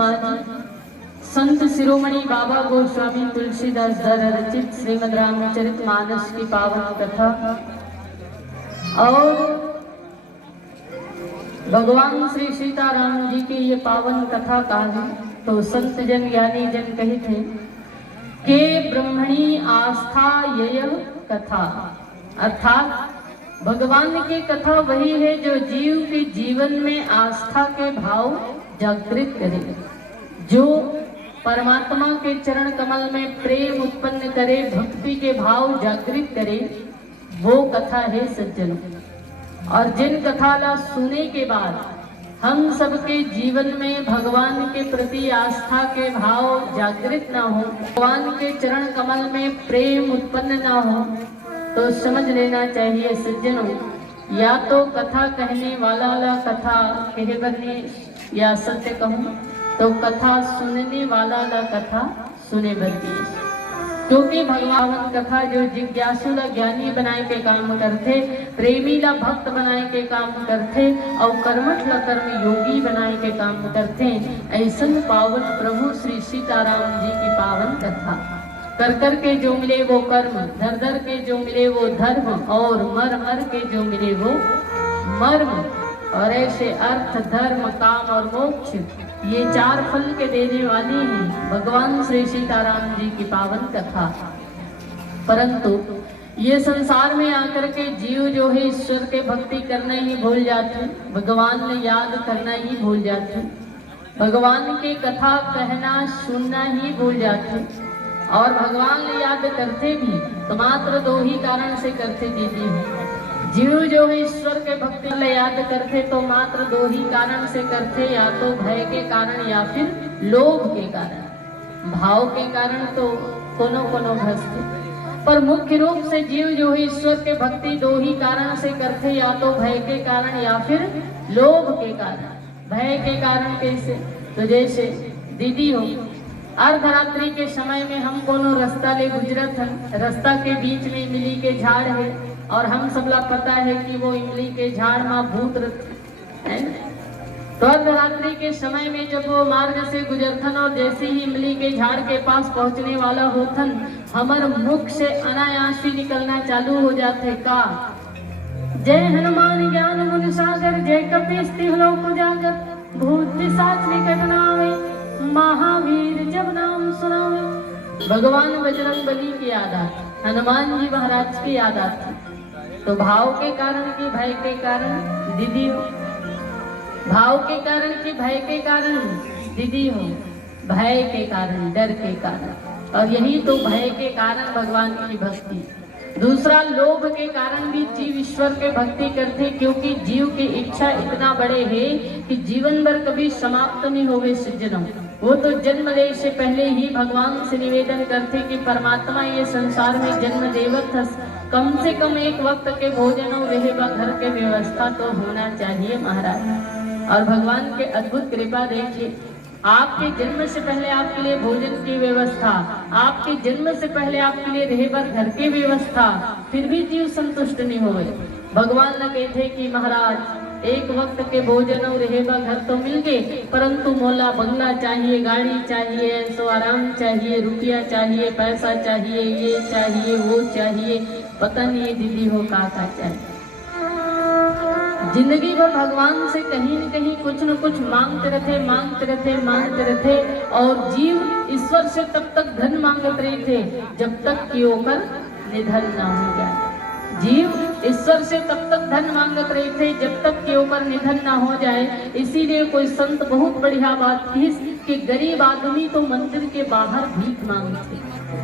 समाज संत शिरोमणि बाबा गोस्वामी तुलसीदास द्वारा रचित श्रीमद् रामचरित मानस की पावन कथा और भगवान श्री सीताराम जी की ये पावन कथा कहा तो संत जन ज्ञानी जन कहे थे कि ब्रह्मणी आस्था यह कथा, अर्थात भगवान की कथा वही है जो जीव के जीवन में आस्था के भाव जागृत करे, जो परमात्मा के चरण कमल में प्रेम उत्पन्न करे, भक्ति के भाव जागृत करे, वो कथा है सज्जनों। और जिन कथा सुने के बाद हम सबके जीवन में भगवान के प्रति आस्था के भाव जागृत ना हो, भगवान के चरण कमल में प्रेम उत्पन्न ना हो, तो समझ लेना चाहिए सज्जनों, या तो कथा कहने वाला कथा कहे बने, या सत्य कहूँ तो कथा सुनने वाला कथा सुने बने। क्योंकि भगवान कथा जो जिज्ञासु ला ज्ञानी बनाए के काम करते, प्रेमी ला भक्त बनाए के काम करते और कर्मठ ला कर्म योगी बनाए के काम करते। ऐसन पावन प्रभु श्री सीताराम जी की पावन कथा कर कर के जो मिले वो कर्म, धर धर के जो मिले वो धर्म, और मर मर के जो मिले वो मर्म। और ऐसे अर्थ धर्म काम और मोक्ष ये चार फल के देने वाली है भगवान श्री सीताराम जी की पावन कथा। परंतु ये संसार में आकर के जीव जो है ईश्वर के भक्ति करना ही भूल जाते, भगवान ने याद करना ही भूल जाते, भगवान की कथा कहना सुनना ही भूल जाते। और भगवान ने याद करते भी तो मात्र दो ही कारण से करते दीदी। जीव जो है ईश्वर के भक्ति में याद करते तो मात्र दो ही कारण से करते, या तो भय के कारण या फिर लोभ के कारण। भाव के कारण तो कोनो भ्रष्ट, पर मुख्य रूप से जीव जो है ईश्वर के भक्ति दो ही कारण से करते, या तो भय के कारण या फिर लोभ के कारण। भय के कारण कैसे? तो जैसे दीदी हो, अर्धरात्रि के समय में हम कोनो रास्ता ले गुजरत हैं, रास्ता के बीच में इमली के झाड़ है और हम सबला पता है कि वो इमली के झाड़ में भूत है। तो अर्धरात्रि के समय में जब वो मार्ग से गुजरथन और जैसे ही इमली के झाड़ के पास पहुंचने वाला होथन, हमार मुख से अनायास ही निकलना चालू हो जाते का जय हनुमान ज्ञान गुण सागर, जय कपीस तिहलोक उजागर, भूत पिशाच निकट न आवे, महावीर जब नाम सुनावे। भगवान बजरंग बली की याद आती, हनुमान जी महाराज की याद आती। तो भाव के कारण की भय के कारण दीदी हो, भाव के कारण की भय के कारण दीदी हो, भय के कारण डर के कारण। और यही तो भय के कारण भगवान की भक्ति। दूसरा लोभ के कारण भी जीव ईश्वर के भक्ति करते, क्योंकि जीव की इच्छा इतना बड़े है कि जीवन भर कभी समाप्त नहीं होवे सज्जनों। वो तो जन्म ले से पहले ही भगवान से निवेदन करते कि परमात्मा ये संसार में जन्म देवत कम से कम एक वक्त के भोजन और रहेगा घर के व्यवस्था तो होना चाहिए महाराज। और भगवान के अद्भुत कृपा देखिए, आपके जन्म से पहले आपके लिए भोजन की व्यवस्था, आपके जन्म से पहले आपके लिए रहेबर घर की व्यवस्था, फिर भी जीव संतुष्ट नहीं हो गए। भगवान न कहते कि महाराज एक वक्त के भोजन और रहेगा घर तो मिल गए, परंतु मोला बंगला चाहिए, गाड़ी चाहिए, सो आराम चाहिए, रुपया चाहिए, पैसा चाहिए, ये चाहिए वो चाहिए, पता नहीं दीदी हो का चाहिए। जिंदगी भर भगवान से कहीं न कहीं कुछ न कुछ मांगते रहते और जीव ईश्वर से तब तक धन मांगते रहे थे जब तक कि ओकर निधन ना हो जाए। जीव ईश्वर से तब तक धन मांगत रहे थे जब तक कि ओकर निधन ना हो जाए। इसीलिए कोई संत बहुत बढ़िया बात की कि गरीब आदमी तो मंदिर के बाहर भीख मांगते,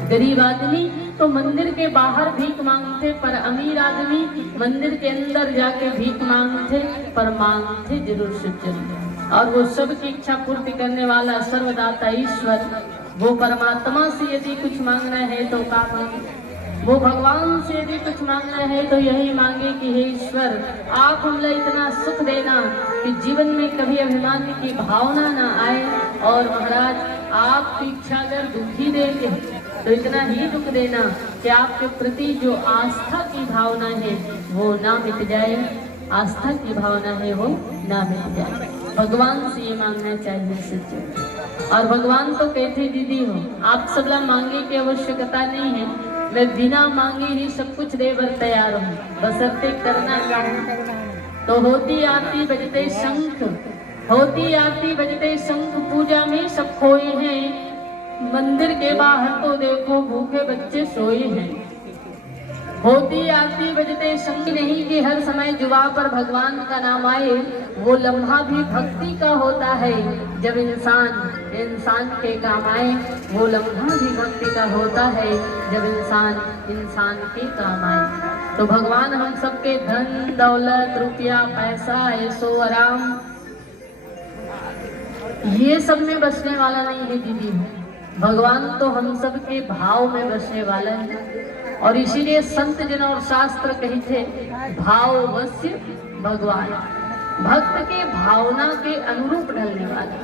गरीब आदमी तो मंदिर के बाहर भीख मांगते, पर अमीर आदमी मंदिर के अंदर जाके भीख मांगते, पर मांगते जरूर सज्जन। और वो सबकी इच्छा पूर्ति करने वाला सर्वदाता ईश्वर, वो परमात्मा से यदि कुछ मांगना है तो का मांगे? वो भगवान से यदि कुछ मांगना है तो यही मांगे कि हे ईश्वर आप हमला इतना सुख देना कि जीवन में कभी अभिमान की भावना ना आए, और महाराज आपकी इच्छा अगर दुखी देंगे तो इतना ही दुख देना कि आपके प्रति जो आस्था की भावना है वो ना मिट जाए, आस्था की भावना है वो ना मिट जाए। भगवान से ये मांगना चाहिए सच्चे। और भगवान तो कहते दीदी हो आप सबला मांगे की आवश्यकता नहीं है, मैं बिना मांगे ही सब कुछ देवर तैयार हूँ, बशर्ते करना चाहूँ। तो होती आरती बजते शंख, होती आरती बजते शंख, पूजा में सब खोए हैं, मंदिर के बाहर तो देखो भूखे बच्चे सोए हैं। होती आरती बजते शंख, नहीं कि हर समय जुबान पर भगवान का नाम आए, वो लम्हा भी भक्ति का होता है। जब इंसान के काम आए, वो लम्हा भी भक्ति का होता है जब इंसान के काम आए। तो भगवान हम सबके धन दौलत रुपया पैसा ऐशो आराम ये सब में बसने वाला नहीं है दीदी, भगवान तो हम सबके भाव में बसने वाला है। और इसीलिए संत जन और शास्त्र कहते भाव वश्य भगवान, भक्त के भावना के अनुरूप ढलने वाला।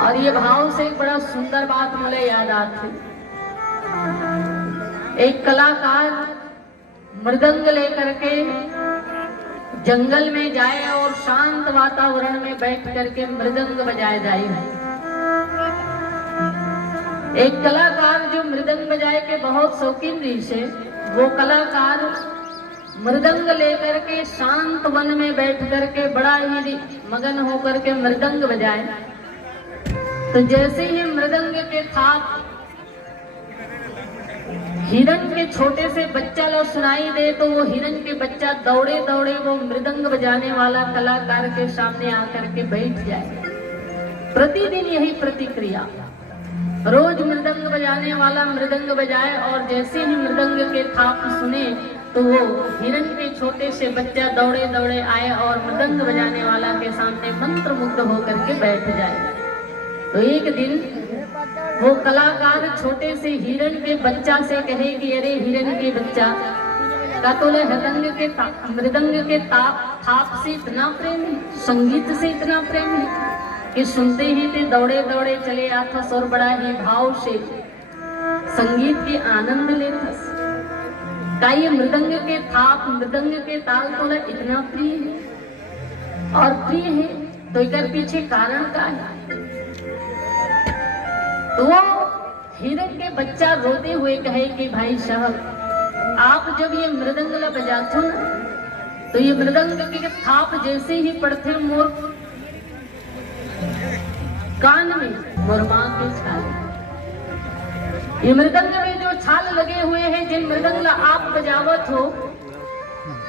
और ये भाव से एक बड़ा सुंदर बात मुझे याद आती, एक कलाकार मृदंग लेकर के जंगल में जाए और शांत वातावरण में बैठ करके मृदंग बजाए जाए। एक कलाकार जो मृदंग बजाए के बहुत शौकीन रीछ है, वो कलाकार मृदंग लेकर के शांत वन में बैठ करके बड़ा ही मगन होकर के मृदंग बजाए। तो जैसे ही मृदंग के थाप हिरन के छोटे से बच्चा लो सुनाई दे, तो वो हिरन के बच्चा दौड़े दौड़े वो मृदंग बजाने वाला कलाकार के सामने आकर के बैठ जाए। प्रतिदिन यही प्रतिक्रिया, रोज मृदंग बजाने वाला मृदंग बजाए और जैसे ही मृदंग के थाप सुने तो वो हिरन के छोटे से बच्चा दौड़े दौड़े आए और मृदंग बजाने वाला के सामने मंत्र मुग्ध होकर के बैठ जाए। तो एक दिन वो कलाकार छोटे से हिरन के बच्चा से कहे कि अरे हिरन के बच्चा का तो मृदंग के थाप से इतना प्रेम है, संगीत से इतना प्रेम है कि सुनते ही ते दौड़े दौड़े चले आथस और बड़ा ही भाव से संगीत के आनंद लेथस। का ये मृदंग के थाप मृदंग के ताल तो इतना प्रिय है और प्रिय है, तो इधर पीछे कारण का है। तो वो हिरन के बच्चा रोते हुए कहे कि भाई साहब आप जब ये मृदंग ला बजाते हो ना, तो ये मृदंग के थाप जैसे ही पड़ते मोर कान में मोर माँ के छाल, ये मृदंग में जो छाल लगे हुए हैं, जिन मृदंग ला आप बजावत हो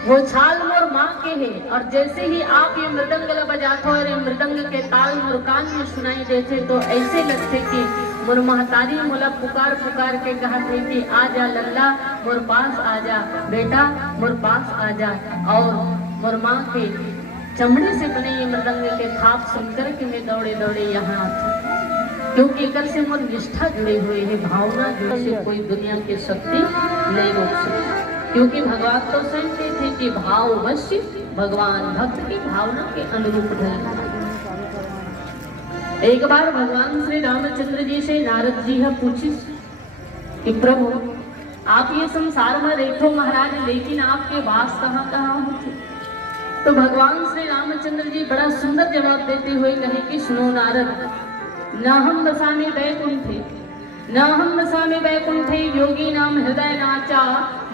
वो छाल मोर माँ के है। और जैसे ही आप ये मृदंग ला बजाते हो और ये मृदंग के ताल मोर कान में सुनाई देते, तो ऐसे लगते कि मोर महतारी मोला पुकार पुकार के कहते कि आ जा लल्ला मोर पास आ जा, बेटा मोर पास आ जा। और मोर माँ के चमड़े से बने ये मृदंग के थाप सुनकर के मैं दौड़े दौड़े यहाँ आती, क्योंकि एक से मोर निष्ठा जुड़े हुए है, भावना जो से कोई दुनिया की शक्ति नहीं रोक सकती। क्योंकि भगवान तो समझते थे कि भाव वश्य भगवान, भक्त की भावना के अनुरूप ढलना। एक बार भगवान श्री रामचंद्र जी से नारद जी है पूछी कि प्रभु आप ये संसार में रहते महाराज, लेकिन आपके वास कहाँ कहाँ होते। तो भगवान श्री रामचंद्र जी बड़ा सुंदर जवाब देते हुए कहे कि सुनो नारद, न हम बसामी बैकुंठे, न हम बसामी बैकुंठे योगी नाम हृदय नाचा,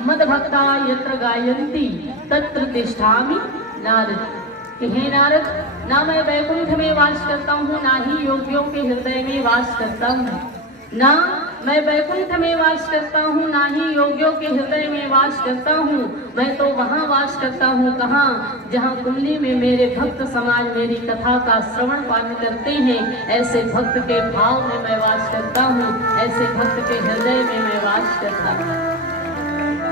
मद भक्ता यत्र गायन्ति तत्र तिष्ठामि। नारद कि हे नारद, ना मैं बैकुंठ में वास करता हूँ, ना ही योगियों के हृदय में वास करता हूँ। ना मैं बैकुंठ में वास करता हूँ, ना ही योगियों के हृदय में वास करता हूँ। मैं तो वहाँ वास करता हूँ कहाँ, जहाँ कुंडली में मेरे भक्त समाज मेरी कथा का श्रवण पान करते हैं। ऐसे भक्त के भाव में मैं वास करता हूँ, ऐसे भक्त के हृदय में मैं वास करता हूँ।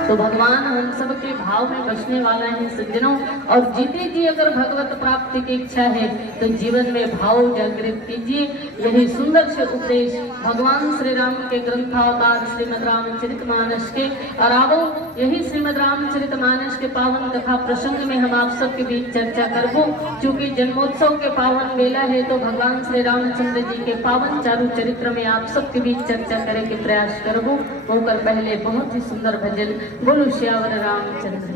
तो भगवान हम सबके भाव में बसने वाला है सज्जनों। और जीते जी अगर भगवत प्राप्ति की इच्छा है तो जीवन में भाव जागृत कीजिए। यही सुंदर से उपदेश भगवान श्री राम के ग्रंथावतार श्रीमद् रामचरितमानस के। और आओ यही श्रीमद् रामचरितमानस के पावन कथा प्रसंग में हम आप सबके बीच चर्चा करबो। चूँकि जन्मोत्सव के पावन बेला है तो भगवान श्री रामचंद्र जी के पावन चारु चरित्र में आप सबके बीच चर्चा करे के प्रयास करबो। होकर पहले बहुत ही सुंदर भजन बोलो श्यावर रामचंद्र।